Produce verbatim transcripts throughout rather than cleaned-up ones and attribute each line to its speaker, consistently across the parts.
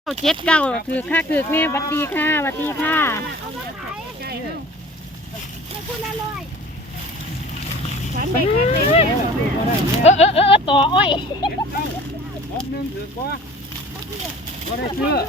Speaker 1: เก้าเจ็ดเก้าถือค่าถือแม่วัดดีค่ะวัดดีค่ะเออเออเออต่ออ้อย
Speaker 2: มองนึงถือกว่าก็ได้เชื่อ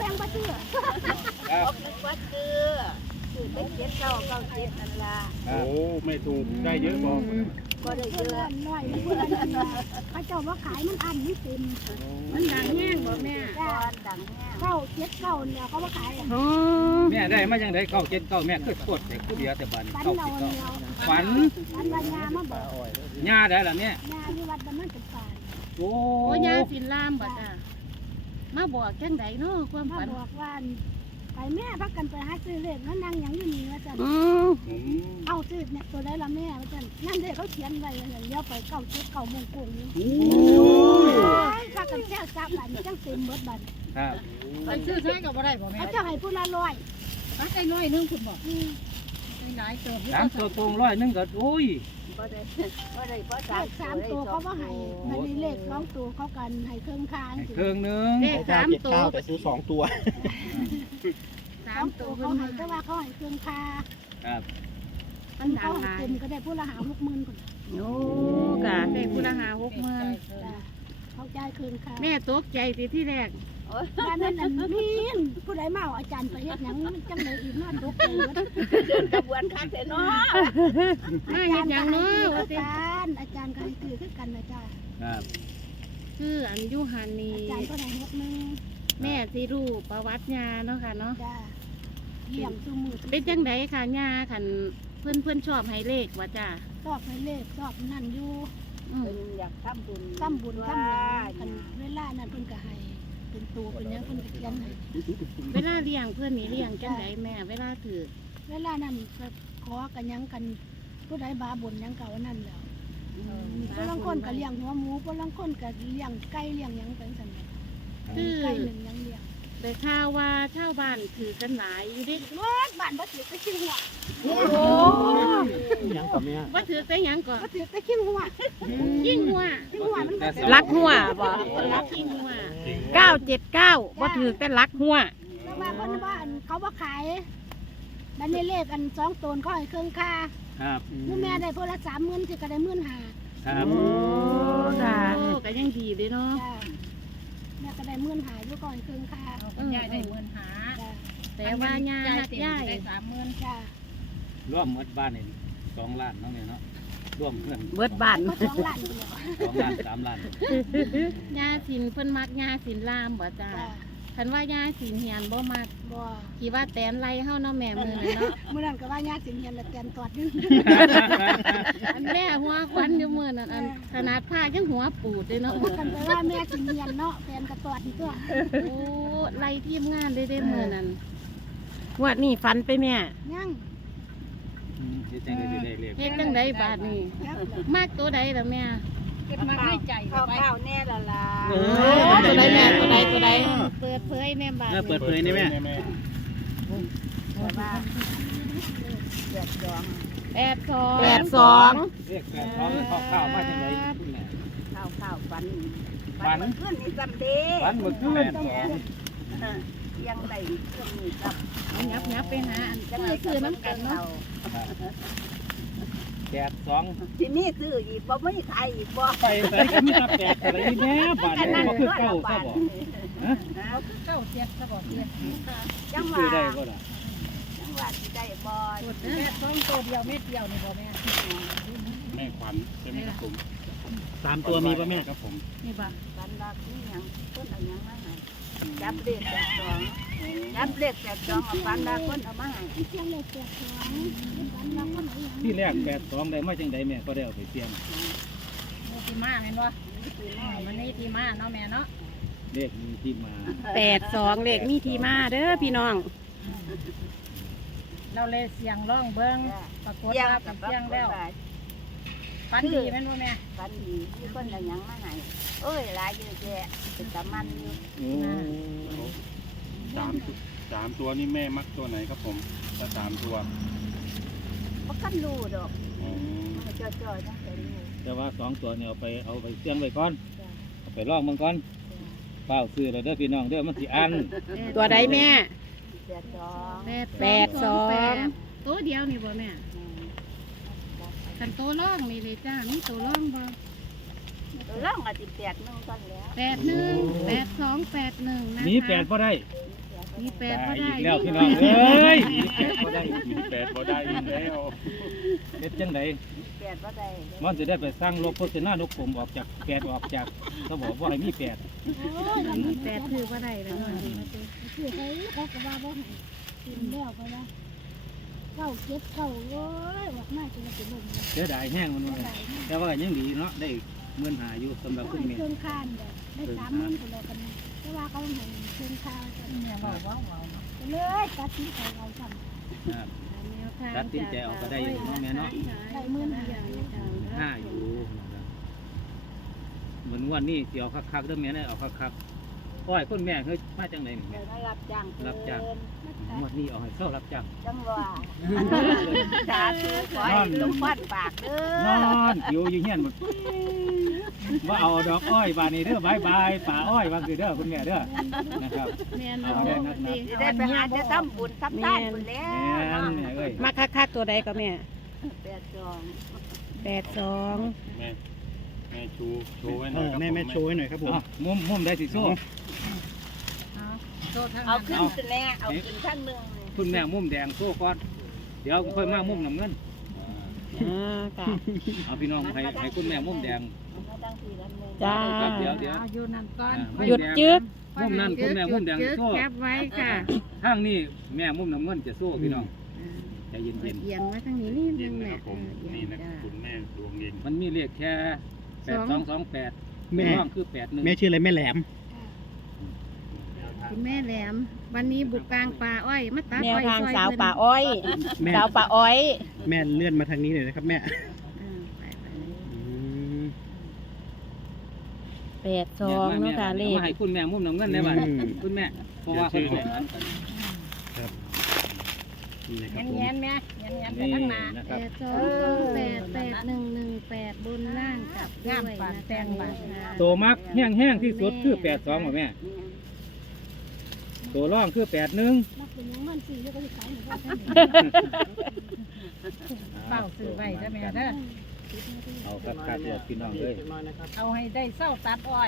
Speaker 2: โอ้ไม่ถูกได้เยอะบอก
Speaker 3: ก็ได้เยอะน้อยเขาเจ้าว่าขายมันอันนี่เต็ม
Speaker 1: มันดังแห้งบอกแม่
Speaker 3: ดังแห้งเก้าเจ็ดเก้าเนี่ยเขาว่าขาย
Speaker 2: แม่ได้มาจังไดเก้าเจ็ดเก้าแม่คือโคตรแต่คือเดียวแต่บันเก้าเจ็ดเก้าฝัน
Speaker 3: ฝันว่ายามาบอก
Speaker 2: ยาได้ล่ะเนี่ย
Speaker 3: ยาที่วัดบ้านมันเป็นป่า
Speaker 2: โอ้
Speaker 1: ยาสินลามบ่จ้ะมาบอกจังไดเนาะความฝัน
Speaker 3: บอกว่าไปแม่พักกันไปหาซื้อเลขแล้วนั่งยังอยู่นี่ว่าจันเอาซื้อเนี่ยตัวได้ละแม่ว่าจันนั่นเด็กเขาเขียนไว้อย่างเดียวไปเก้าเจ็ดเก้ามงกุฎนี่พักกันแค่จับบันจังเต็มเบิดบัน
Speaker 2: ครับ
Speaker 1: ไปซื้อใช้กับอะไรบ่แม่
Speaker 3: เขาจะให้ผู้ละร้อย
Speaker 1: พักได้น้อยนึงคุณบอกหลายเติม
Speaker 2: สามตัวตรงร้อยนึงก็โอ้ย
Speaker 3: ก็ได้ก็ได้เพราะสามสามตัวเขาก็ให้มันมีเลขสองตัวเขากันให้เครื่องค้าง
Speaker 2: เครื่องนึง
Speaker 1: เลขสามตัว
Speaker 4: ไปซื้อสองตัว
Speaker 3: สามตัวเขาให้แต่ว่าเขาให้เครื่องคา
Speaker 2: ครับ
Speaker 3: มันเขาให้เต็มก็ได้ผู้ละหาหกหมื่นคน
Speaker 1: โอ้กะได้ผู้ละหาหกหมื่น
Speaker 3: เขาจ่ายเครื่องคา
Speaker 1: แม่ตกใจสิที่แรก
Speaker 3: บ้านนั้นมีนผู้ใดมาอาจารย์ไปเฮ็ดหยังจังเลยอีกนอนตกใจเบิดกระบวนการเนาะ
Speaker 1: มาเฮ็ดหยังเนาะ
Speaker 3: อาจารย์อาจารย์ก็ให้ถือคือกันนะจ้า
Speaker 2: ครับ
Speaker 1: คืออันยุหันนี่
Speaker 3: อาจารย์ก็ได้หกนึง
Speaker 1: แม่สิรู้ประวัติยาเนาะค่ะเนาะ
Speaker 3: จ้าเลี้ยงซุมือ
Speaker 1: เป็นจังไดค่ะยาคันเพื่อนเพื่อนชอบให้เลขว่าจ้า
Speaker 3: ชอบให้เลขชอบนั่นอยู่
Speaker 5: อยากทำบุญ
Speaker 3: ทำบุญทำบุญเวลานั้นเพิ่นก็ให้เป็นตัวเป็นยังเพิ่นก็เขียนให้
Speaker 1: เวลาเลี้ยงเพื่อนนี่เลี้ยงจังไดแม่เวลาถือ
Speaker 3: เวลานั้นขอกันยังกันผู้ใดบาบุญยังเก่านั่นแล้วผู้ลังคนก็เลี้ยงหัวหมูผู้ลังคนก็เลี้ยงไก่เลี้ยงยังเป็นสัน
Speaker 1: คือ
Speaker 3: ไก่หนึ่งยังเลี้ยง
Speaker 1: แต่ข่าวว่าชาวบ้านถือกันหลายอยู่ดิ
Speaker 3: รถบ้านบ่ถือแต่ขี้หัว
Speaker 1: โอ้
Speaker 4: ยังกับแม่
Speaker 1: บ่ถือแต่ยังก่อน
Speaker 3: บ่ถือแต่ขี้หัว
Speaker 1: ขี้หัว
Speaker 3: ขี้หัวมัน
Speaker 1: รักหัวบ่รักขี้หัวเก้าเจ็ดเก้าบ่ถือแต่รักหัว
Speaker 3: แต่ว่าเพิ่นว่าเขาบ่ขายบัดนี้เลขอันสองตนเขาให้เครื่องค่า
Speaker 2: ครับ
Speaker 3: แม่ได้พละสามหมื่นสิก็ได้หมื่นห้า
Speaker 2: ครับ
Speaker 1: โอ้จ้าก็ยังดีเด้เนาะ
Speaker 3: แม่ก็ได้หมื่นห้าอยู่ก่อนเครื่องค่า
Speaker 1: คุณยายได้หมื่นห้าแต่ว่ายายยายได้สามหมื่น
Speaker 3: จ้า
Speaker 2: ร่วมหมดบ้านนี่สองล้านน้องเนี่ยเนาะร่วมเพื่อน
Speaker 1: เบิดบ้าน
Speaker 3: สองล้าน
Speaker 2: สองล้านสามล้าน
Speaker 1: ยาสินเพิ่นมักยาสินลามบ่จ้าคันว่ายาสินเฮียนบ่มัก
Speaker 3: บ่
Speaker 1: คิดว่าแตนไรเฮาเนาะแม่มื้อนั้นเนาะ
Speaker 3: มื้อนั้นก็ว่ายาสินเฮียนแล้วแตนตอดนึง
Speaker 1: อันแม่หัวควันอยู่มื้อนั้นอันขนาดผ้ายังหัวปูดเลยเนาะ
Speaker 3: กันไปว่าแม่สินเฮียนเนาะแตนก็ตอดตัว
Speaker 1: โอ้ไล่ทีมงานได้ได้มื้อนั้นงวดนี้ฝันไปแม่
Speaker 3: ยัง
Speaker 2: เฮ็ดจังได๋สิได้เลข
Speaker 1: เฮ็ดจังได๋บาดนี้มากตัวใดล่ะแม่
Speaker 5: เก็บมาให้ใจข้าวๆแน่ละล่ะ
Speaker 1: โอ้ตัวใดแม่ตัวใดตัวใดเปิดเผยแม่บาด
Speaker 2: เปิดเผยนี่แม่
Speaker 1: แปดสอง
Speaker 3: แปดสอง
Speaker 2: เลขแปดสองข้าวๆมาจังได๋
Speaker 5: ข้าวๆฝันฝันขึ้นนี่จำเด้
Speaker 2: ฝันเมื่อคืน
Speaker 5: ยังได้เครื่องนี้ครับ
Speaker 1: ยับยับไปหาอันจะไปซื้อน้ำกันเนาะ
Speaker 2: แปดสอง
Speaker 5: ที่นี่ซื้ออีกบ่ไม่ไทยอีกบ่
Speaker 2: ไปใส่ก็มีแต่แปดอะไรแม่บาทนี่บ่คือเก้าซะบ่
Speaker 1: ฮะบ่คือเก้าเจ็ดซะบ่เจ็ด
Speaker 5: จังหวะ
Speaker 2: ได้บ่ล่ะ
Speaker 5: จังหวะสิได้บ่
Speaker 1: แม่ต้องตัวเดียวเม็ดเดียวนี่บ่แม่
Speaker 2: แม่ขวัญใช่มั้ยครับผมสามตัวมีป่ะแม่ครับผม
Speaker 1: นี่บ่
Speaker 5: บันลักนี่หยังต้นเอาหยังมาให้จับเลขแปดสองจับเลขแปดสองเอาบันลักคนเอามาให้
Speaker 3: เสียงเลขแปดสองบันลักคนเอาหยัง
Speaker 2: ที่แรกแปดสองได้มาจังได๋แม่ก็ได้เอาไปเสี่ยง
Speaker 1: มีที่มาแม่นบ่มันนี่ที่มาเนาะแม่เนาะ
Speaker 2: เลขมีที่มา
Speaker 1: แปดสองเลขมีที่มาเด้อพี่น้องเราเลยเสียงร้องเบิ้งปรากฏว่าเป็นเสียงแล้วฟันดีแม่นบ่แม่
Speaker 5: ฟันดีมีคนเอาหยังมาให้เอ้ยหลายเยอะแยะเป็นตะมันอยู่
Speaker 2: สามสามตัวนี่แม่มักตัวไหนครับผมถ้าสามตัว
Speaker 5: บ่คันรู้ดอกอ๋อจ่อๆจังได๋รู้
Speaker 2: แต่ว่าสองตัวเนี่ยเอาไปเอาไปเสี่ยงไว้ก่อนเอาไปลองเบิ่งก่อนเฝ้าซื้อเลยเด้อพี่น้องเด้อมันสิอัน
Speaker 6: ตัวใดแม่
Speaker 5: แปดสอง
Speaker 1: แปด
Speaker 6: แปดสอง
Speaker 1: แปดตัวเดียวนี่บ่แม่กันตัวร่องนี่เลยจ้ามีตัวร่องบ่
Speaker 5: ตัวล่องก็สิแปดหนึ่งกันแล้ว
Speaker 1: แปดหนึ่งแปดสองแปดหนึ่งนะคะ
Speaker 2: หนีแปดบ่ได้
Speaker 1: มีแปดบ่
Speaker 2: อี
Speaker 1: ได้
Speaker 2: กแล้วพี่น้องเอ้ยหนีแปดบ่ได้
Speaker 4: แปดบ่ได้อีกแล้ว
Speaker 2: เฮ็ดจังได
Speaker 5: แปดบ่ได้
Speaker 2: มันจะได้ไปสร้างโลกโฆษณานกผมออกจากแปดออกจากเขาบอกว่าให้มีแปด
Speaker 1: มีแปดคือบ่ได้แล้วเนาะ
Speaker 3: คือใครเขาก็ว่าบ่ให้กินแล้วไปแล้วเก้าเจ็ดเก้าโอ้ยออกมาจะมาเป็นลมเลย
Speaker 2: เสียดายแห้งมันว่าแต่ว่ายังดีเนาะได้เงินหาอยู่สำหรับคุณแม่
Speaker 3: เครื่องคานเลยได้สามหมื่นก็แล้วกันนะแต่ว่าเขาให้เครื่องคานกันเนี่ยบอกว่าเอาเลยตัดสินใจเอาซ้ำ
Speaker 2: ครับ ตัดสินใจเอาก็ได้อยู่เนาะแม่เนาะ
Speaker 3: ได้หมื่นห้า
Speaker 2: ห้าอยู่นะครับเหมือนวันนี้เสียวคักๆเด้อแม่ได้เอาคักๆอ้อยคุณแม่เฮ้ยมาจังไหนนี่
Speaker 5: เดี๋ยวนั้นรับจ้างเพิ่น
Speaker 2: รับจ้าง งวดนี้เอาให้เศร้ารับจ้าง
Speaker 5: จังว่าสาธุขอให้สมพรปากเด้
Speaker 2: น
Speaker 5: อ
Speaker 2: อนอยู่อยู่เฮียนหมดว่าเอาดอกอ้อยบานนี้เด้อบายบายป่าอ้อยบางคือเด้อคุณแม่เด้อนะครับ
Speaker 1: แม่น
Speaker 2: เอา
Speaker 1: เอา
Speaker 2: ได้นักนับ
Speaker 5: สิได้ไปหาจะทำบุญทำทานพุ่นแล้
Speaker 2: แม่
Speaker 5: วน
Speaker 2: แม่เอ้ย
Speaker 6: มาคักๆตัวใดก็แม่
Speaker 5: แปดสอง
Speaker 6: แปดสอง
Speaker 4: แม่แม่ชูโชว์ไว้ห
Speaker 7: เอ
Speaker 4: น่อย
Speaker 7: อ
Speaker 4: ครับ
Speaker 7: แม่แม่โชว์ให้หน่อยครับผม
Speaker 2: เอามุมมุมได้สิโซ่
Speaker 5: เอาขึ้นสิแน่เอาขึ้นข้างหนึงนี่
Speaker 2: คุณแม่มุมแดงโซ่ก่อนเดี๋ยวค่อยมามุมน้ำเงิน
Speaker 6: อ่าค่ะ
Speaker 2: เอาพี่น้องให้ให้คุณแม่มุมแดง
Speaker 5: เอามาตั้งทีละหนึ่ง
Speaker 6: จ้า
Speaker 2: ครับเดี๋ยวเดี๋ยว
Speaker 1: อยู่นั่นก่อน
Speaker 2: อ่า
Speaker 6: หยุดจึ๊ก
Speaker 2: มุมนั้นคุณแม่มุมแดงโซ่
Speaker 1: แคปไว้ค่ะ
Speaker 2: ทางนี้แม่มุมน้ำเงินจะโซ่พี่น้องใจเย็น
Speaker 1: เอียงมาทางนี้นี่
Speaker 4: เย็
Speaker 1: นึ
Speaker 4: น
Speaker 1: ง
Speaker 4: นะ
Speaker 1: แม่
Speaker 4: ครับผม
Speaker 1: เออ
Speaker 4: นี่
Speaker 1: เอียง
Speaker 4: นะ
Speaker 1: จ้า
Speaker 4: คุณแม่ดวงเย็น
Speaker 2: ๆมันมีเลขแค่แปดสองสองแปด
Speaker 7: แม่
Speaker 2: ร่องคือแปดหนึ่ง
Speaker 7: แม่ชื่ออะไรแม่แหลม
Speaker 1: คุณแม่แหลม วันนี้บุกกลางป่าอ้อยมาตัด
Speaker 6: แนว
Speaker 1: อ้อย
Speaker 6: ทาง
Speaker 1: ซอย
Speaker 6: สาว
Speaker 1: เพิ่น
Speaker 6: ป่าอ้อย
Speaker 7: แม่
Speaker 6: สาวป่าอ้อย
Speaker 7: แม่เลื่อนมาทางนี้หน่อยนะครับแม่
Speaker 1: เออไปไป
Speaker 7: อืม
Speaker 6: แปดสองเนาะค่ะเลข
Speaker 2: มาให้คุณแม่มุมน้ำเงินได้บ้างคุณแม่เพราะว่าเขาให้อันกัน
Speaker 7: นี่นะครับผม
Speaker 1: แง้มแม่แง้มแง้มไปข้างหน้า
Speaker 2: นะค
Speaker 1: แป
Speaker 2: รับ
Speaker 1: ดสองสองแปดแปดหนึ่งหนึ่งแปดบนล่างกับด้วยนะคะ
Speaker 2: ตัวมักแห้งแห้งๆที่สุดคือแปดสองแม่ ตัวร่องคือแปดหนึ่ง
Speaker 3: นักเป็นยังมันสี่แล้วก็จะขายหนึ่งว่าแค่ไหน
Speaker 1: เป้าซื้อไว้จ้ะแม่เด้อ
Speaker 2: เอาครับคาดตัวพี่น้องเลย
Speaker 1: เอาให้ได้เศร้าตัดอ้อย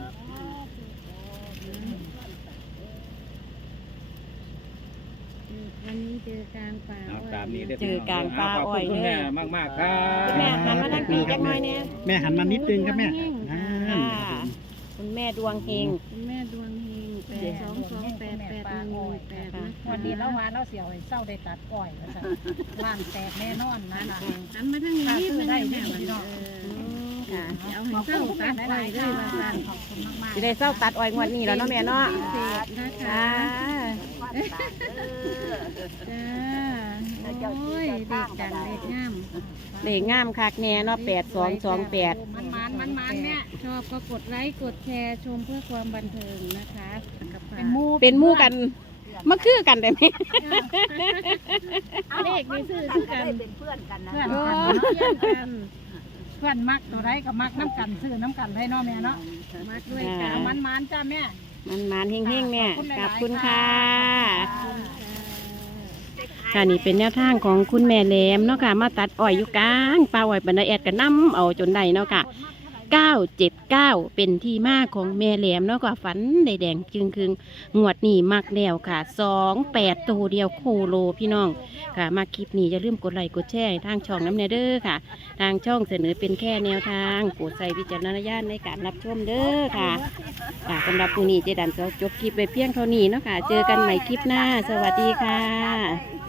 Speaker 1: วันนี้เจอกลางป่า
Speaker 2: เอา
Speaker 1: อ้อย
Speaker 2: ตามนี้ได้
Speaker 6: เจอกลางป่าอ้อย
Speaker 2: ขบคุณ
Speaker 6: เล
Speaker 2: แม่
Speaker 6: ย
Speaker 2: มากมากๆครับ
Speaker 6: คุณแม่หันมาทางนี้จักหน่อยเนี่ย
Speaker 7: แม่หันมานิดนึงครับแม่อ่า
Speaker 6: ค่ะ
Speaker 7: ครับผม
Speaker 6: คุณแม่ดวงเฮง
Speaker 1: คุณแม่ดวงเฮงแปดสองสองแปดแปดหนึ่งหนึ่งแปดนะคะ
Speaker 8: วันนี้เราว่าเราเสียวให้เศร้าได้ตัดอ้อยแล้วจ้ะล่างแตกแน่นอนนะคะ
Speaker 1: หันมาทางนี้นิดนึง
Speaker 8: ได้
Speaker 1: แม่
Speaker 8: ได้
Speaker 1: วัน
Speaker 8: พี่น้
Speaker 1: นี้
Speaker 8: อง
Speaker 1: เออเอาให้เศร้าตัดอ้อยเลยว่าสั่น
Speaker 8: ขอบคุณมาก
Speaker 6: จะได้เศร้าตัดอ้อยงวดนี้แล้วเนาะแม่เนาะ
Speaker 1: พิเศษนะ
Speaker 6: ค่ะ
Speaker 1: คะ
Speaker 5: พรปากเด้อ
Speaker 1: จ้าโอ้ยเด็กดังเด็กงาม
Speaker 6: เลขงามคักแน่เนาะแปดสองสองแปด
Speaker 1: มันมันมันมันเนี่ยชอบก็กดไลค์กดแชร์ชมเพื่อความบันเทิงนะคะเป็นมู
Speaker 6: เป็นหมู่กันมาคือกันได้ไหม
Speaker 1: เลขนี่ซื้อซื้อกัน
Speaker 5: ได้เป็นเพื่อนกันนะ
Speaker 8: เพื่อน
Speaker 1: โอ้
Speaker 8: กัน
Speaker 1: เพื่อนกัน
Speaker 8: เพื่อนมักตัวใดก็มักน้ำกันซื้อน้ำกันให้เนาะแม่เนาะ
Speaker 1: มาด้วยกั
Speaker 8: เอา
Speaker 1: น
Speaker 8: มันมันๆจ้าแม่
Speaker 6: มันมานๆเฮงๆเนี่ยขอบคุณค่ะ
Speaker 8: ค่ะ
Speaker 6: ค่ะนี่เป็นแนวทางของคุณแม่แหลมเนาะค่ะมาตัดอ้อยอยู่กลางปลาอ้อยบรรดาแอดกันนํเอาจนได้เนาะค่ะเก้าเจ็ดเก้าเป็นที่มาของแม่แหลมเนาะค่ะฝันได้แดงจึงคืงงวดนี้มักแล้วค่ะสองแปดตัวเดียวโคโลพี่น้องค่ะมาคลิปนี้อย่าลืมกดไลค์กดแชร์ให้ทางช่องน้ำเนเด้อค่ะ ทางช่องเสนอเป็นแค่แนวทางโปรดใส่วิจารณญาณในการรับชมเด้อค่ะค่ะสำหรับวันนี้เจดันจะจบคลิปไปเพียงเท่านี้เนาะค่ะเจอกันใหม่คลิปหน้า สวัสดีค่ะ